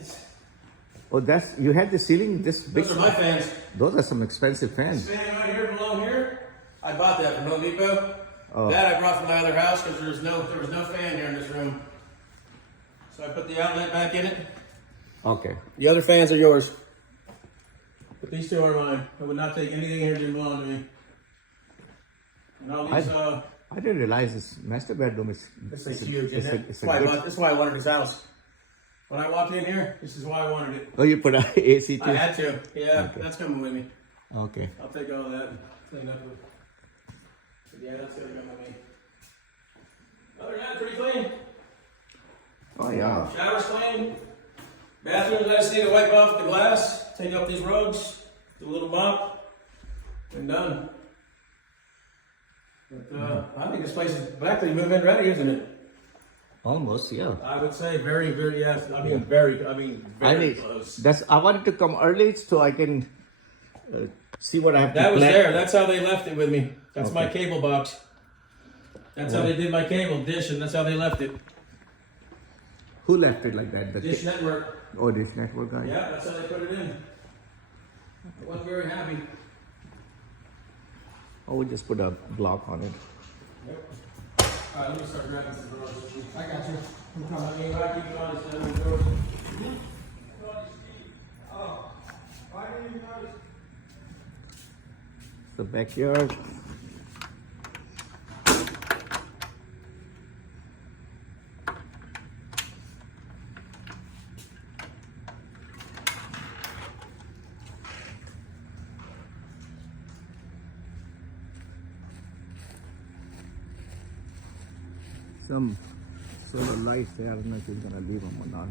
is. Oh, that's you had the ceiling this big. Those are my fans. Those are some expensive fans. This fan right here, below here, I bought that from Home Depot. Oh. That I brought from my other house because there was no fan here in this room. So I put the outlet back in it. Okay. The other fans are yours. But these two are mine. I would not take anything here that didn't belong to me. And all these, I didn't realize this master bedroom is. this is huge, isn't it? It's This is why I wanted this house. When I walked in here, this is why I wanted it. Oh, you put a AC too. I had to. Yeah, Okay. that's coming with me. Okay. I'll take all of that and clean up with. But yeah, that's gonna come with me. Other than that, pretty clean. Oh yeah. Shower's clean. Bathroom, I just need to wipe off the glass, take up these rugs, do a little mop, and done. But I think this place is practically move-in ready, isn't it? Almost, yeah. I would say very, very, yes. I mean, I very need. close. That's. I wanted to come early so I can see what I have to. That was plan. there. That's how they left it with me. That's my Okay. cable box. That's how they did my cable dish, and that's how they left it. Who left it like that? The Dish Network. Oh, Dish Network guy. Yeah, that's how they put it in. I wasn't very happy. Oh, we just put a block on it. Yep. All right, let me start grabbing some drawers. I got you. I'm coming. I mean, I keep it on this side of the drawers. Oh, why didn't you notice? The backyard. Some solar lights there. I don't know if he's gonna leave them or not.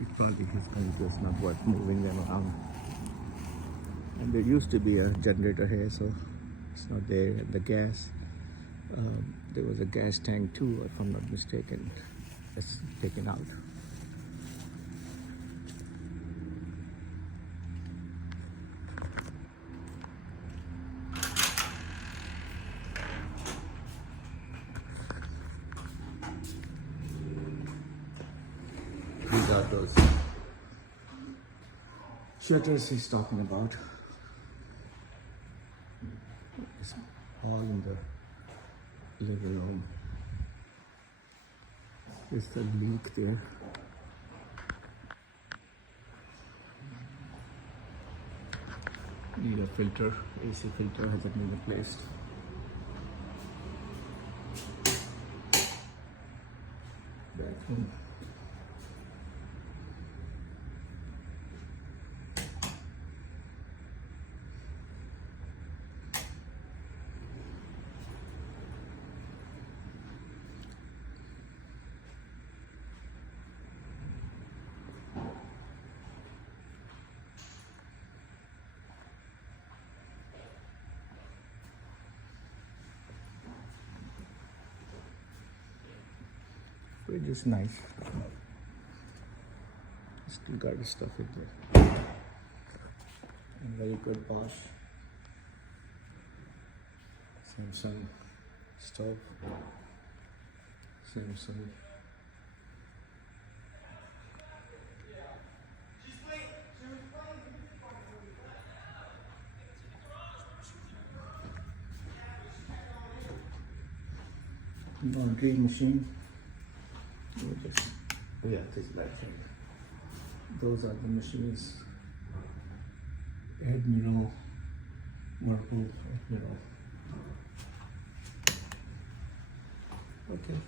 It probably he's going to just not worth moving them around. And there used to be a generator here, so it's not there. And the gas, there was a gas tank too, if I'm not mistaken. It's taken out. These are those shutters he's talking about. It's all in the living room. There's a leak there. Need a filter. AC filter hasn't been replaced. Bathroom. Fridge is nice. Still got the stuff in there. And very good Bosch Samsung stove. Samsung. Laundry machine. Yeah, this back thing. Those are the machines. Admiral, Whirlpool, Admiral. Okay.